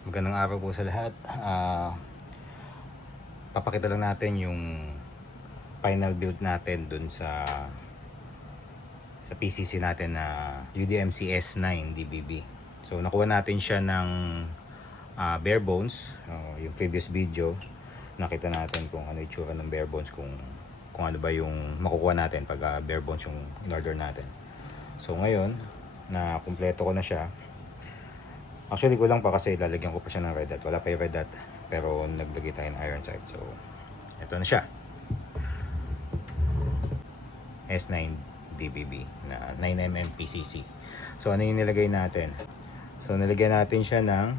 Magandang araw po sa lahat. Papakita lang natin yung final build natin dun sa PCC natin na UDMC S9 DBB. So nakuha natin siya ng bare bones. Yung previous video nakita natin kung ano yung tsura ng bare bones, kung ano ba yung makukuha natin pag bare bones yung in order natin. So ngayon na kumpleto ko na siya. Actually kulang pa kasi lalagyan ko pa siya ng red dot. Wala pa yung red dot pero naglagay tayo ng iron sight. So ito na siya. S9 DBB na 9mm PCC. So ano yung nilagay natin? So nilagyan natin siya ng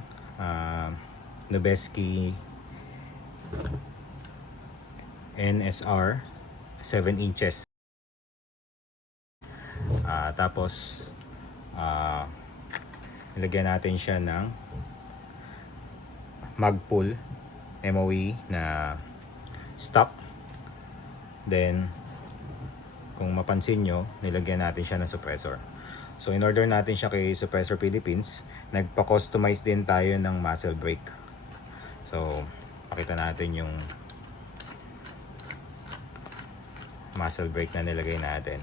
Noveski NSR 7 inches. Tapos nilagyan natin siya ng Magpul MOE na stock. Then kung mapansin nyo, nilagyan natin siya ng suppressor. So in order natin siya kay Suppressor Philippines, nagpa-customize din tayo ng muzzle brake. So pakita natin yung muzzle brake na nilagay natin.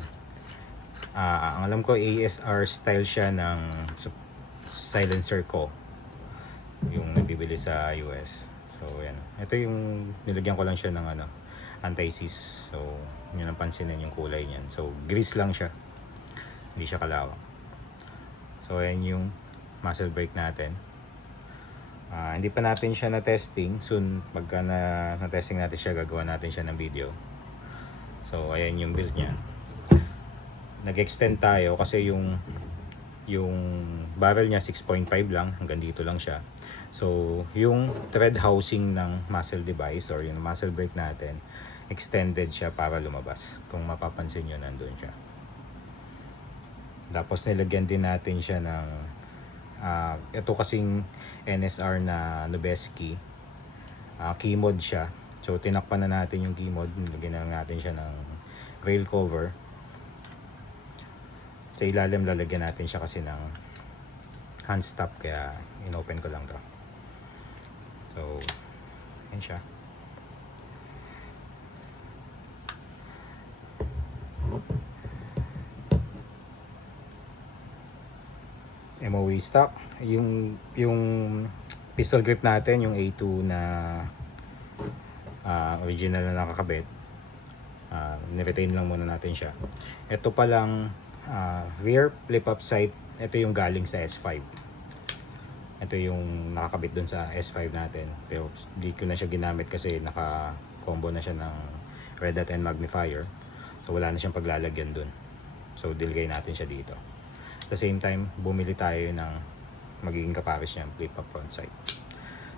Ang alam ko ASR style siya ng silencer ko, yung nabibili sa US. So yan, ito yung nilagyan ko lang siya ng anti-seize. So yun ang pansinin yung kulay niyan. So grease lang siya, hindi siya kalawang. So ayan yung muzzle brake natin. Hindi pa natin siya na testing. Soon pagka na testing natin siya, gagawa natin siya ng video. So ayan yung build niya. Nag-extend tayo kasi yung barrel niya 6.5 lang, hanggang dito lang siya. So yung thread housing ng muzzle device or yung muzzle brake natin, extended siya para lumabas. Kung mapapansin nyo, nandun siya. Tapos nilagyan din natin siya ng ito kasing NSR na Noveski, key mode siya. So tinakpan na natin yung key mode, nilagyan na natin siya ng rail cover. Sa ilalim lalagyan natin siya kasi ng hand stop, kaya inopen ko lang to. So yan siya. MOE stock. Yung pistol grip natin, yung A2 na original na nakakabit, niretain lang muna natin siya. Ito palang rear flip up sight, ito yung galing sa S5. Ito yung nakakabit dun sa S5 natin, pero hindi ko na siya ginamit kasi naka combo na siya ng red dot and magnifier. So wala na siyang paglalagyan dun. So dilgay natin siya dito. At the same time, bumili tayo ng magiging kapares niya, flip up front sight.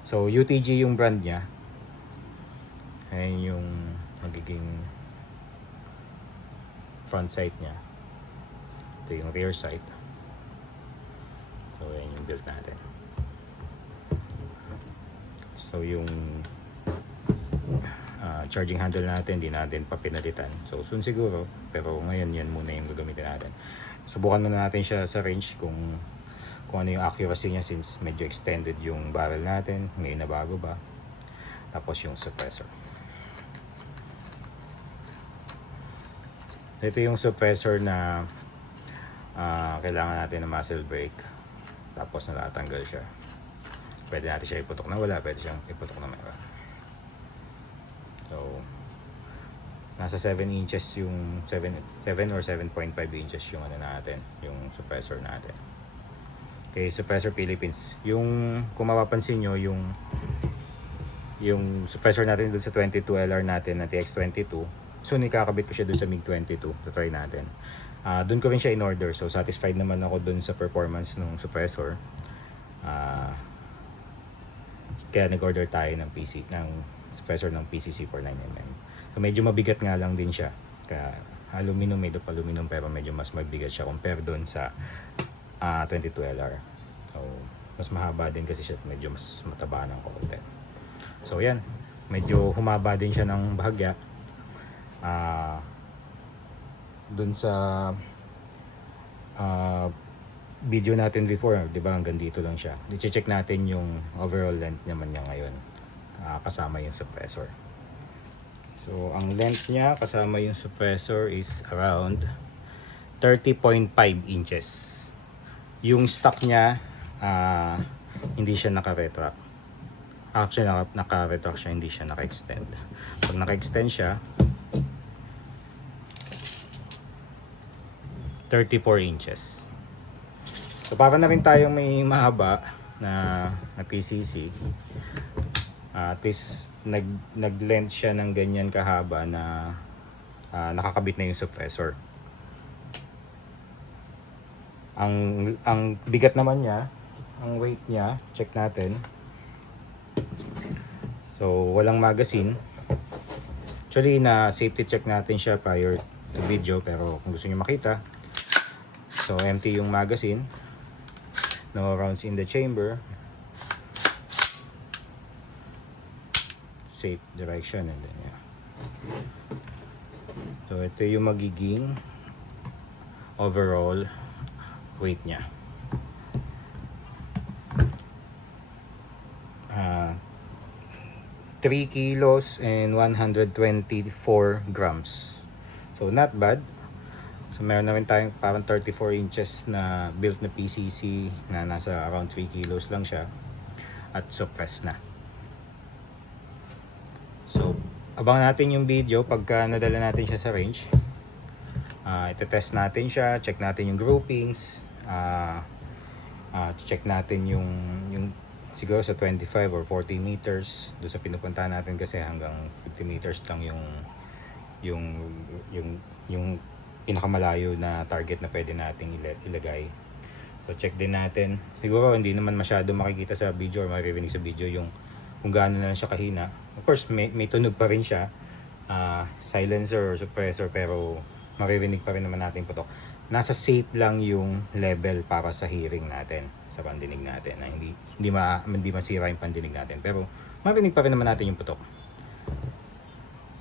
So UTG yung brand niya. Ayan yung magiging front sight niya. Ito yung rear sight. So ayan yung build natin. So yung charging handle natin, hindi natin pa pinalitan. So soon siguro, pero ngayon yan muna yung gagamitin natin. Subukan muna natin siya sa range kung ano yung accuracy niya, since medyo extended yung barrel natin, may nabago ba. Tapos yung suppressor. Ito yung suppressor na kailangan natin ng muzzle brake. Tapos natatanggal siya. Pwede natin siya iputok na wala, pwede siyang iputok na meron. So nasa 7 inches yung 7 or 7.5 inches yung natin, yung suppressor natin. Okay, Suppressor Philippines. Yung kung mapapansin nyo, yung suppressor natin dun sa 22LR natin na TX22, so ikakabit ko siya dun sa MiG-22. So try natin. Dun ko rin siya in order, so satisfied naman ako dun sa performance ng suppressor. Kaya nag-order tayo ng suppressor ng PCC for 9mm. So medyo mabigat nga lang din siya. Kaya aluminum, made of aluminum, pero medyo mas mabigat siya compare doon sa 22LR. So mas mahaba din kasi siya, medyo mas mataba ng konti. So yan, medyo humaba din siya ng bahagya. Doon sa video natin before, di ba, hanggang dito lang siya. I-check natin yung overall length naman niya ngayon, kasama yung suppressor. So ang length niya kasama yung suppressor is around 30.5 inches. Yung stock niya, hindi siya naka-retract. Actually, naka-retract siya, hindi siya naka-extend. Pag naka-extend siya, 34 inches. So para na rin tayong may mahaba na PCC, at least nag-length siya ng ganyan kahaba na nakakabit na yung suppressor. Ang bigat naman niya, ang weight niya, check natin. So walang magazine. Actually, na safety check natin siya prior to video, pero kung gusto niyo makita, so empty yung magazine, no rounds in the chamber, safe direction, and then yeah. So ito yung magiging overall weight niya. 3 kilos and 124 grams. So not bad. So meron na rin tayong parang 34 inches na built na PCC na nasa around 3 kilos lang siya at suppressed na. So abangan natin yung video pagka nadala natin siya sa range. Ito-test natin siya, check natin yung groupings, check natin yung siguro sa 25 or 40 meters doon sa pinupuntahan natin, kasi hanggang 50 meters lang yung pinakamalayo na target na pwede nating ilagay. So check din natin, siguro hindi naman masyado makikita sa video or maririnig sa video yung kung gaano na siya kahina. Of course may tunog pa rin siya, silencer or suppressor, pero maririnig pa rin naman natin putok. Nasa safe lang yung level para sa hearing natin, sa pandinig natin, na hindi masira yung pandinig natin, pero marinig pa rin naman natin yung putok.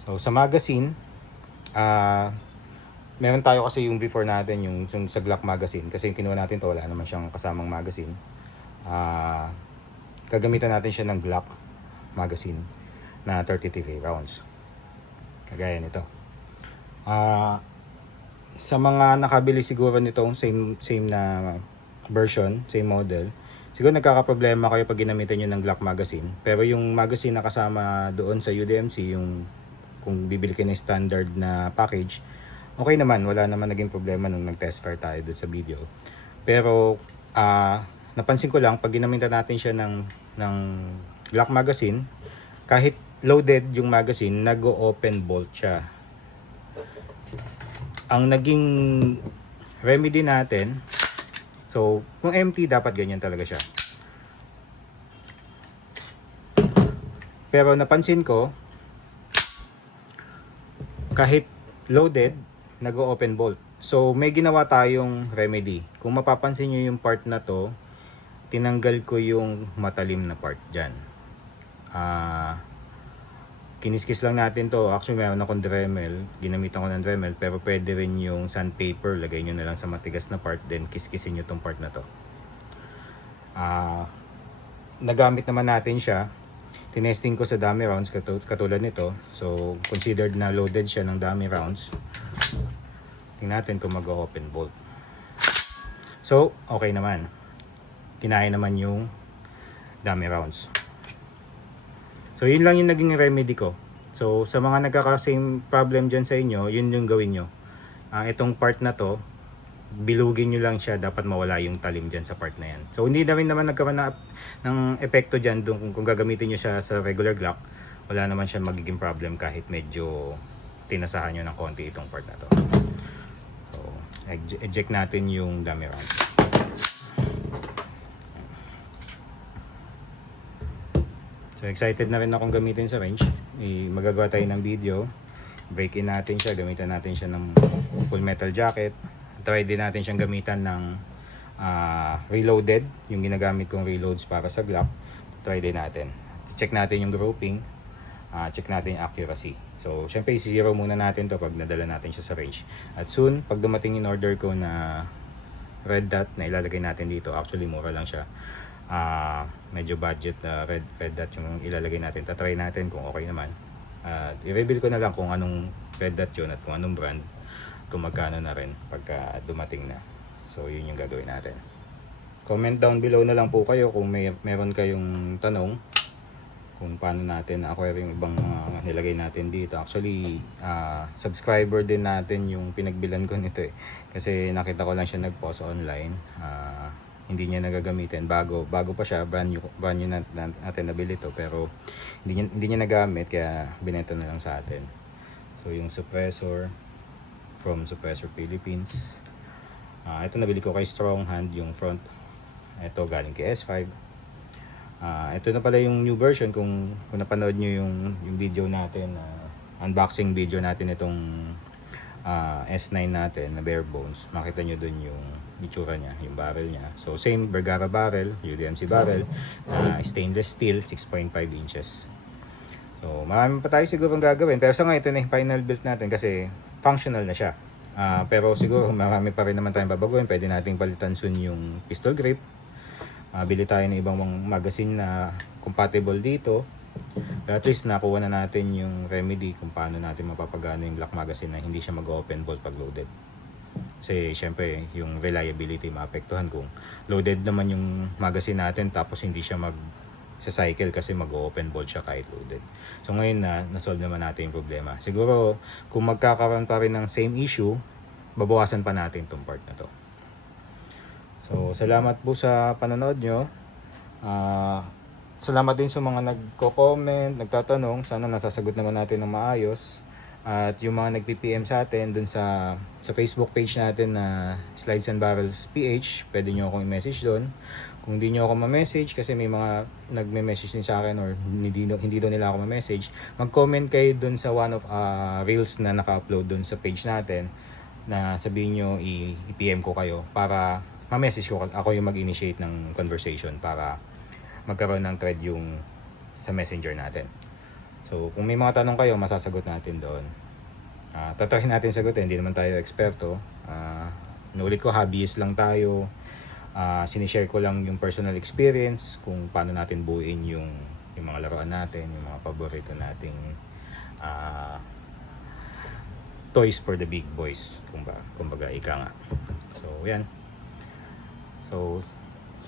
So sa magazine, meron tayo kasi yung before natin, yung sa Glock magazine, kasi yung kinuha natin to wala naman siyang kasamang magazine. Gagamitan natin siya ng Glock magazine na 33 rounds, kagaya nito. Sa mga nakabili siguro nitong same na version, same model, siguro nagkakaproblema kayo pag ginamitan nyo ng Glock magazine. Pero yung magazine na kasama doon sa UDMC, yung kung bibili kayo ng standard na package, okay naman, wala naman naging problema nung nag-test fire tayo doon sa video. Pero napansin ko lang, pag ginamitan natin siya ng Glock magazine, kahit loaded yung magazine, nag-open bolt siya. Ang naging remedy natin, so kung empty dapat ganyan talaga siya. Pero napansin ko, kahit loaded, nag-open bolt. So may ginawa tayong remedy. Kung mapapansin nyo yung part na to, tinanggal ko yung matalim na part dyan. Kiniskis lang natin to. Actually meron akong Dremel, ginamitan ko ng Dremel, pero pwede rin yung sandpaper, lagay nyo na lang sa matigas na part, then kiskisin nyo tong part na to. Nagamit naman natin siya, tinesting ko sa dummy rounds katulad nito. So considered na loaded siya ng dummy rounds. Tingnan natin kung mag-open bolt. So okay naman, kinaya naman yung dummy rounds. So yun lang yung naging remedy ko. So sa mga nagkaka-same problem dyan sa inyo, yun yung gawin nyo. Itong part na to, bilugin nyo lang siya, dapat mawala yung talim dyan sa part na yan. So hindi na rin naman nagkaroon ng epekto dyan kung gagamitin nyo siya sa regular Glock. Wala naman siya magiging problem kahit medyo tinasahan nyo ng konti itong part na to. So eject natin yung dummy rounds. So excited na rin akong gamitin sa range. Magagawa tayo ng video. Break in natin siya, gamitan natin siya ng full metal jacket. Try din natin siyang gamitan ng reloaded, yung ginagamit kong reloads para sa Glock. Try din natin. Check natin yung grouping, check natin yung accuracy. So syempre i-zero muna natin to pag nadala natin siya sa range. At soon, pag dumating in order ko na red dot na ilalagay natin dito. Actually mura lang siya. Medyo budget na red dot yung ilalagay natin. Tatry natin kung okay naman. I-reveal ko na lang kung anong red dot yun at kung anong brand, kung magkano na rin pagka dumating na. So yun yung gagawin natin. Comment down below na lang po kayo kung meron kayong tanong kung paano natin acquire yung ibang nilagay natin dito. Actually, subscriber din natin yung pinagbilan ko nito eh. Kasi nakita ko lang siya nag-post online. Hindi niya nagagamitin. Bago pa siya, brand new natin nabili to. Pero hindi niya nagamit, kaya binenta na lang sa atin. So yung suppressor from Suppressor Philippines. Ito nabili ko kay Strong Hand, yung front. Ito galing kay S5. Ito na pala yung new version. Kung napanood nyo yung video natin, unboxing video natin itong S9 natin na bare bones, makita nyo dun yung itsura nya, yung barrel nya. So same Bergara barrel, UDMC barrel, stainless steel, 6.5 inches. So marami pa tayo siguro gagawin, pero sa ngayon ito na yung final build natin kasi functional na siya. Pero siguro marami pa rin naman tayong babaguhin. Pwede nating palitan soon yung pistol grip. Bili tayo ng ibang magazine na compatible dito. Pero at least nakuha na natin yung remedy kung paano natin mapapagana yung lock magazine na hindi siya mag-open bolt pag loaded. Kasi syempre yung reliability maapektuhan kung loaded naman yung magazine natin tapos hindi siya sa cycle kasi mag-open bolt siya kahit loaded. So ngayon na-solve naman natin yung problema. Siguro kung magkakaroon pa rin ng same issue, babawasan pa natin tong part na to. So, salamat po sa panonood nyo. Salamat din sa mga nagko-comment, nagtatanong. Sana nasasagot naman natin ng maayos. At yung mga nagpi-PM sa atin dun sa Facebook page natin na Slides and Barrels PH, pwede nyo akong i-message doon. Kung hindi nyo ako ma-message kasi may mga nagme-message din sa akin or hindi doon nila ako ma-message, mag-comment kayo doon sa one of reels na naka-upload doon sa page natin na sabihin nyo i-PM ko kayo para ma-message ko ako yung mag-initiate ng conversation para magkaroon ng thread yung sa messenger natin. So kung may mga tanong kayo, masasagot natin doon. Tatahin natin sagutin, hindi naman tayo eksperto. Inulit ko, hobbyist lang tayo. Sinishare ko lang yung personal experience kung paano natin buuin yung mga laruan natin, yung mga paborito nating toys for the big boys, kumbaga ika nga. So yan. So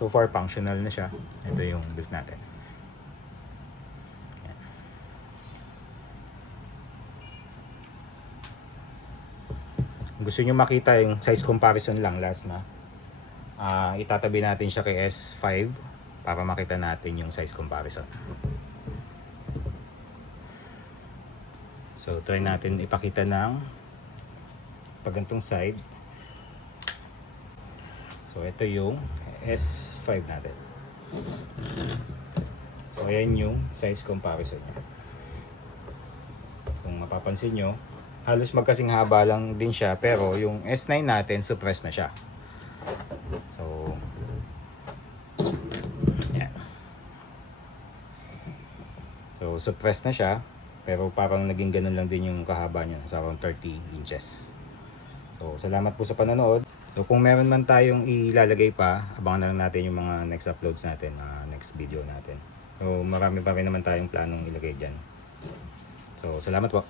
far functional na siya. Ito yung build natin. Yan. Gusto nyo makita yung size comparison lang last na. Itatabi natin siya kay S5 para makita natin yung size comparison. So try natin ipakita ng pagantong side. So ito yung S5 natin. So ayan yung size comparison niya. Kung mapapansin nyo, halos magkasing haba lang din siya, pero yung S9 natin suppress na siya. So yan. So suppress na siya, pero parang naging ganun lang din yung kahaba niya, sa around 30 inches. So salamat po sa panonood. So kung meron man tayong ilalagay pa, abangan na lang natin yung mga next uploads natin, next video natin. So marami pa rin naman tayong planong ilagay dyan. So salamat po.